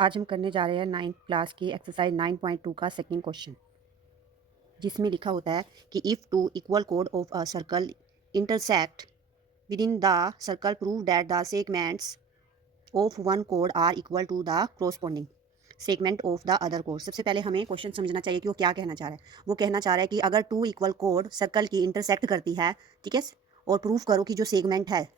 आज हम करने जा रहे हैं 9th क्लास की एक्सरसाइज 9.2 का सेकंड क्वेश्चन, जिसमें लिखा होता है कि if two equal code of a circle intersect with in the circle prove that the segments of one code are equal to the corresponding segment of the other code. सबसे पहले हमें question समझना चाहिए कि वो क्या कहना चाह रहा है। वो कहना चाह रहा है कि अगर टू इक्वल कोड सर्कल की इंटरसेक्ट करती है, ठीक है, और प्रूफ करो कि जो सेगमेंट है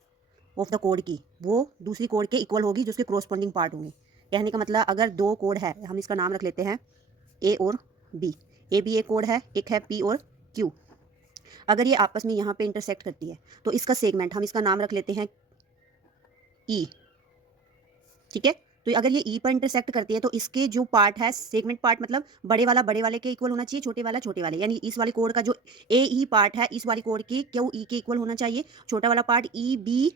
ऑफ द कोड की वो दूसरी कोड के इक्वल होगी, जो उसके कोरस्पॉन्डिंग पार्ट होंगे। कहने का मतलब अगर दो कोड है, हम इसका नाम रख लेते हैं ए और बी। ए बी एक कोड है, एक है पी और क्यू। अगर ये आपस में यहाँ पे इंटरसेक्ट करती है तो इसका सेगमेंट हम इसका नाम रख लेते हैं ई, ठीक है। तो अगर ये ई पर इंटरसेक्ट करती है तो इसके जो पार्ट है, सेगमेंट पार्ट मतलब बड़े वाला बड़े वाले के इक्वल होना चाहिए, छोटे वाला छोटे वाले, यानी इस वाली कोड का जो ए ई पार्ट है इस वाली कोड के क्यू ई के इक्वल होना चाहिए, छोटा वाला part E B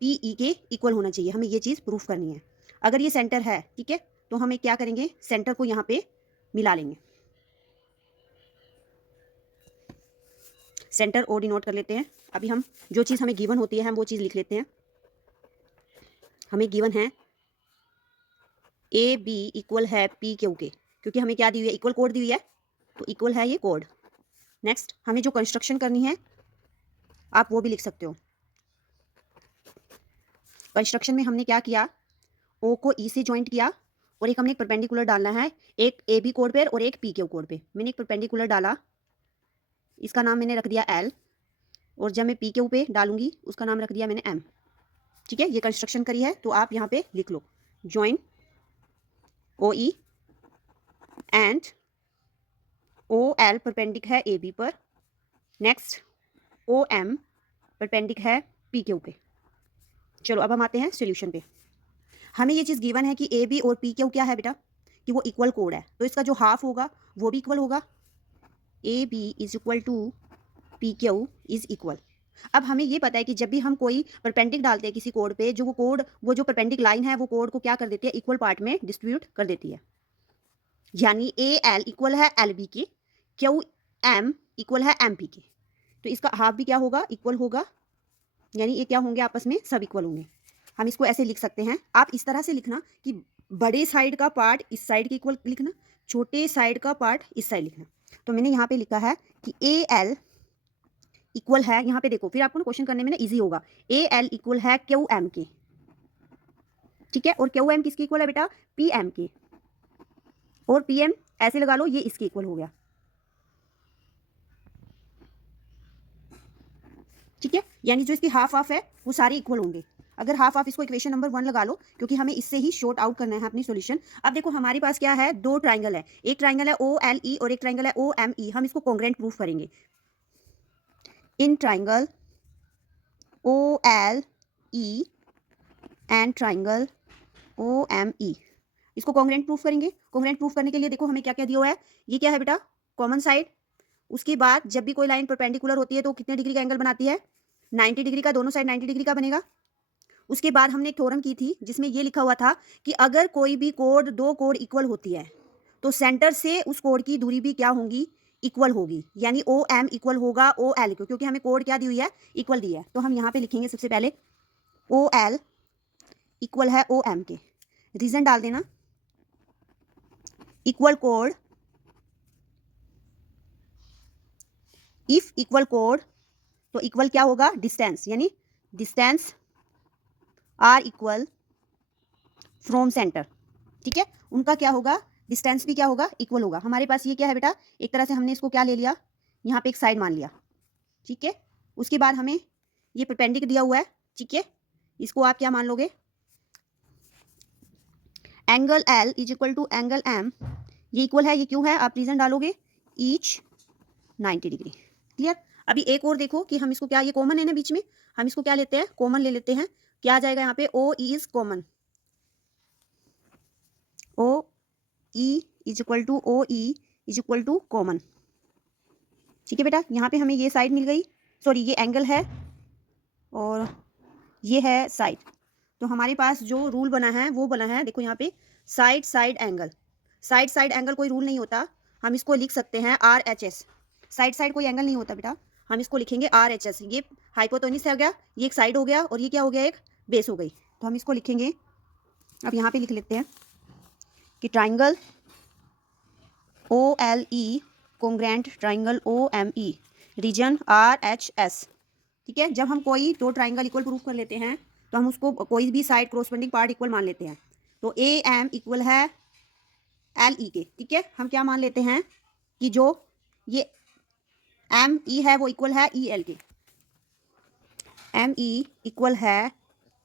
P E के इक्वल होना चाहिए। हमें ये चीज़ प्रूफ करनी है। अगर ये सेंटर है, ठीक है, तो हमें क्या करेंगे, सेंटर को यहाँ पे मिला लेंगे। सेंटर ओ डिनोट कर लेते हैं। अभी हम जो चीज़ हमें गिवन होती है हम वो चीज़ लिख लेते हैं। हमें गिवन है ए बी इक्वल है पी क्यू के, क्योंकि हमें क्या दी हुई है, इक्वल कोड दी हुई है, तो इक्वल है ये कोड। नेक्स्ट हमें जो कंस्ट्रक्शन करनी है आप वो भी लिख सकते हो। कंस्ट्रक्शन में हमने क्या किया, ओ को ई से ज्वाइंट किया और एक हमने एक परपेंडिकुलर डालना है, एक ए बी कोड पे और एक पी क्यू कोड पे। मैंने एक परपेंडिकुलर डाला, इसका नाम मैंने रख दिया एल, और जब मैं पी क्यू पे डालूंगी उसका नाम रख दिया मैंने एम। ठीक है, ये कंस्ट्रक्शन करी है, तो आप यहाँ पे लिख लो join O E and O L perpendicular है ए बी पर, नेक्स्ट ओ एम परपेंडिक है पी क्यू पे। चलो अब हम आते हैं सॉल्यूशन पे। हमें ये चीज़ गिवन है कि ए बी और पी क्यू क्या है बेटा, कि वो इक्वल कोड है, तो इसका जो हाफ होगा वो भी इक्वल होगा। A B is equal to P Q is equal. अब हमें ये पता है कि जब भी हम कोई परपेंडिक डालते हैं किसी कोड पे, जो वो जो परपेंडिक लाइन है वो कोड को क्या कर देती है, इक्वल पार्ट में डिस्ट्रीब्यूट कर देती है। यानी ए एल इक्वल है एल बी के, क्यू एम इक्वल है एम पी के, तो इसका हाफ भी क्या होगा, इक्वल होगा। यानी ये क्या होंगे, आपस में सब इक्वल होंगे। हम इसको ऐसे लिख सकते हैं। आप इस तरह से लिखना कि बड़े साइड का पार्ट इस साइड के इक्वल लिखना, छोटे साइड का पार्ट इस साइड लिखना। तो मैंने यहाँ पे लिखा है कि ए एल इक्वल है, यहाँ पे देखो फिर आपको क्वेश्चन करने में ना इजी होगा, ए एल इक्वल है क्यू एम के, ठीक है, और क्यू एम किसके इक्वल है बेटा, पी एम के, और पी एम ऐसे लगा लो ये इसके इक्वल हो गया। ठीक है, यानी जो इसकी हाफ हाफ है वो सारे इक्वल होंगे। अगर हाफ हाफ, इसको इक्वेशन नंबर 1 लगा लो, क्योंकि हमें इससे ही शॉर्ट आउट करना है अपनी सॉल्यूशन। अब देखो हमारे पास क्या है, दो ट्राइंगल है, एक ट्राइंगल है ओ एल ई और एक ट्राइंगल है ओ एम ई। हम इसको कॉन्ग्रेंट प्रूफ करेंगे। In triangle O L E and triangle O M E, इसको कॉन्ग्रेंट प्रूफ करेंगे। कॉन्ग्रेंट प्रूफ करने के लिए देखो हमें क्या क्या दिया हुआ है, ये क्या है बेटा, कॉमन साइड। उसके बाद जब भी कोई लाइन परपेंडिकुलर होती है तो कितने डिग्री का एंगल बनाती है, 90 डिग्री का, दोनों साइड 90 डिग्री का बनेगा। उसके बाद हमने एक थ्योरम की थी जिसमें ये लिखा हुआ था कि अगर कोई भी कोड, दो कोड इक्वल होती है तो सेंटर से उस कोड की दूरी भी क्या होगी, इक्वल होगी। यानी ओ एम इक्वल होगा ओ एल को, क्योंकि हमें कोड क्या दी हुई है, इक्वल दी है। तो हम यहाँ पे लिखेंगे सबसे पहले ओ एल इक्वल है ओ एम के, रीजन डाल देना, इक्वल कोड, इफ इक्वल कोड तो इक्वल क्या होगा, डिस्टेंस, यानी distance are equal from centre. ठीक है, उनका क्या होगा, डिस्टेंस भी क्या होगा, इक्वल होगा। हमारे पास ये क्या है बेटा, एक तरह से हमने इसको क्या ले लिया, यहाँ पे एक साइड मान लिया। ठीक है, उसके बाद हमें ये परपेंडिक दिया हुआ है, ठीक है, इसको आप क्या मान लोगे, angle L is equal to angle M, ये इक्वल है, ये क्यों है, आप रीजन डालोगे, ईच 90 डिग्री। क्लियर। अभी एक और देखो कि हम इसको क्या, ये कॉमन है ना बीच में, हम इसको क्या लेते हैं, कॉमन ले लेते हैं। क्या आ जाएगा यहाँ पे, O E is common, O E is equal to O E is equal to common. ठीक है बेटा, यहाँ पे हमें ये साइड मिल गई, सॉरी ये एंगल है और ये है साइड। तो हमारे पास जो रूल बना है वो बना है, देखो यहाँ पे side side angle. Side side angle कोई रूल नहीं होता, हम इसको लिख सकते हैं R H S. Side side कोई एंगल नहीं होता बेटा, हम इसको लिखेंगे आर एच एस। ये हाइपोटेन्यूस हो गया, ये एक साइड हो गया, और ये क्या हो गया, एक बेस हो गई। तो हम इसको लिखेंगे, अब यहाँ पे लिख लेते हैं कि triangle OLE congruent triangle OME reason RHS। ठीक है, जब हम कोई दो ट्राइंगल इक्वल प्रूफ कर लेते हैं तो हम उसको कोई भी साइड क्रॉसपेंडिंग पार्ट इक्वल मान लेते हैं। तो AM इक्वल है LE के। ठीक है, हम क्या मान लेते हैं कि जो ये ME है वो इक्वल है EL के। ME इक्वल है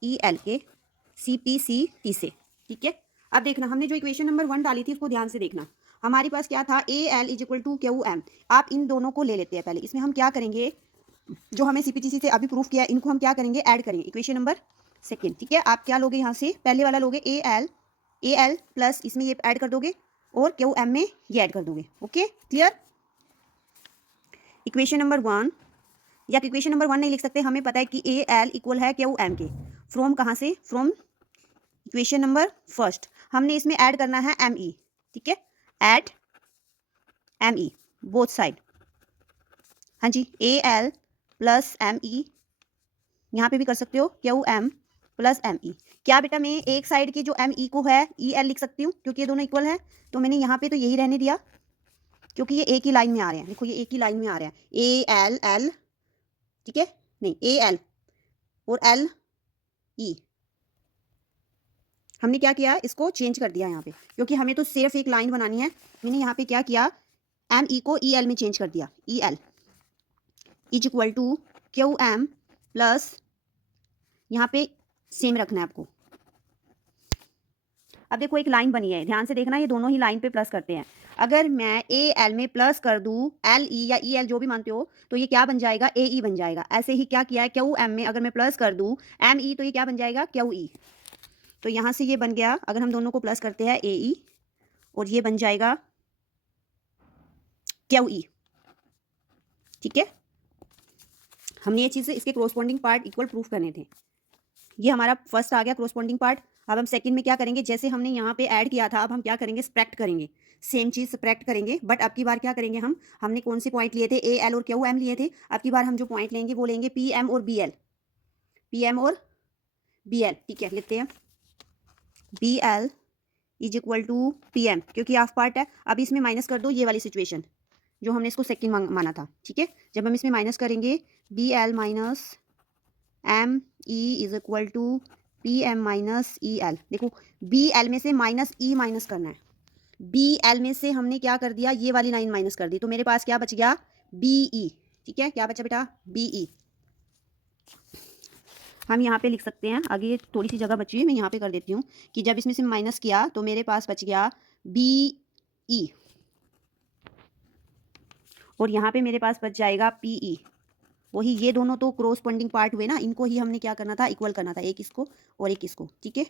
EL के CPC से। ठीक है, अब देखना हमने जो इक्वेशन नंबर 1 डाली थी उसको ध्यान से देखना। हमारे पास क्या था, AL is equal to QM। आप इन दोनों को ले लेते हैं पहले। इसमें हम क्या करेंगे, जो हमें CPTC से अभी प्रूफ किया है इनको हम क्या करेंगे, ऐड करेंगे इक्वेशन नंबर 2। ठीक है, आप क्या लोगे यहाँ से, पहले वाला लोगे AL प्लस इसमें ये ऐड कर दोगे और QM में ये ऐड कर दोगे। Okay clear. इक्वेशन नंबर 1 या इक्वेशन नंबर 1 नहीं लिख सकते, हमें पता है कि AL इक्वल है QM के। फ्रॉम कहाँ से, फ्रॉम इक्वेशन नंबर 1 हमने इसमें ऐड करना है ME। ठीक है, ऐड ME बोथ साइड। हाँ जी, AL प्लस ME, यहाँ पे भी कर सकते हो QM प्लस ME। क्या बेटा मैं एक साइड की जो ME को है EL लिख सकती हूँ क्योंकि ये दोनों इक्वल है, तो मैंने यहाँ पे तो यही रहने दिया क्योंकि ये एक ही लाइन में आ रहे हैं। देखो ये एक ही लाइन में आ रहे हैं AL, ठीक है, नहीं AL और LE। हमने क्या किया, इसको चेंज कर दिया यहाँ पे क्योंकि हमें तो सिर्फ एक लाइन बनानी है। मैंने यहाँ पे क्या किया, ME को EL में चेंज कर दिया। EL is equal to QM plus, यहाँ पे सेम रखना है आपको। अब देखो एक लाइन बनी है, ध्यान से देखना, ये दोनों ही लाइन पे प्लस करते हैं। अगर मैं AL में प्लस कर दूँ LE या EL जो भी मानते हो तो ये क्या बन जाएगा, AE बन जाएगा। ऐसे ही क्या किया है, QM में अगर मैं प्लस कर दूँ ME तो ये क्या बन जाएगा, QE। तो यहाँ से ये बन गया, अगर हम दोनों को प्लस करते हैं AE और ये बन जाएगा QE। ठीक है, हमने ये चीज़ इसके क्रोस्पॉन्डिंग पार्ट इक्वल प्रूफ करने थे। ये हमारा फर्स्ट आ गया क्रोस्पॉन्डिंग पार्ट। अब हम सेकंड में क्या करेंगे, जैसे हमने यहाँ पे ऐड किया था अब हम क्या करेंगे, सब्ट्रैक्ट करेंगे। सेम चीज़ सब्ट्रैक्ट करेंगे, बट अब की बार क्या करेंगे हमने कौन से पॉइंट लिए थे, AL और QM लिए थे। अब की बार हम जो पॉइंट लेंगे वो लेंगे PM और BL। PM और BL, ठीक है, लिखते हैं BL is equal to PM क्योंकि हाफ पार्ट है। अब इसमें माइनस कर दो ये वाली सिचुएशन जो हमने इसको सेकंड माना था। ठीक है, जब हम इसमें माइनस करेंगे BL minus ME is equal to PM minus EL। देखो BL में से माइनस E माइनस करना है। BL में से हमने क्या कर दिया, ये वाली लाइन माइनस कर दी, तो मेरे पास क्या बच गया, BE। ठीक है, क्या बचा बेटा, BE। हम यहाँ पे लिख सकते हैं, आगे थोड़ी सी जगह बची हुई है मैं यहाँ पे कर देती हूँ कि जब इसमें से माइनस किया तो मेरे पास बच गया BE और यहाँ पे मेरे पास बच जाएगा PE। वही ये दोनों तो क्रॉसपॉन्डिंग पार्ट हुए ना, इनको ही हमने क्या करना था, इक्वल करना था, एक इसको और एक इसको। ठीक है,